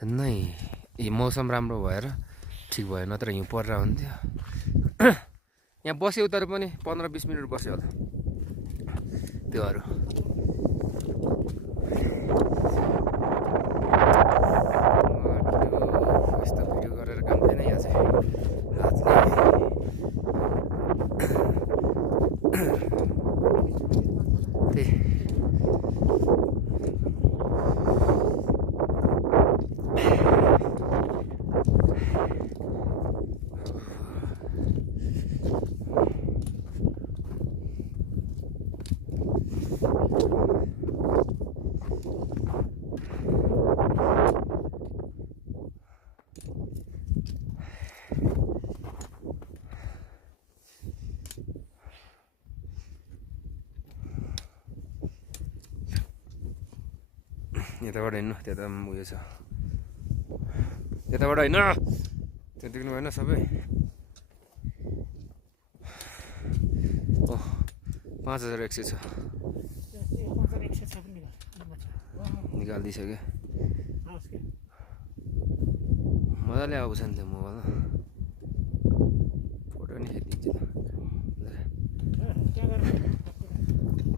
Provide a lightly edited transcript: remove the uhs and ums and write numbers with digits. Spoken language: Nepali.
नै मौसम राम्रो भएर ठिक भयो, नत्र हिउँ परेर हुन्थ्यो। यहाँ बस्यो उता पनि 15-20 मिनट बस्यो होला त्योहरू। यस्तो भिडियो गरेर काम छैन यहाँ चाहिँ हातले। त्यही यताबाट हिँड्नु, त्यता उयो छ, यताबाट होइन त्यो देख्नु भएन सबै। 5100 छ, निकालिदिइसक्यो। मजाले आउँछ नि त्यो मोबाइल।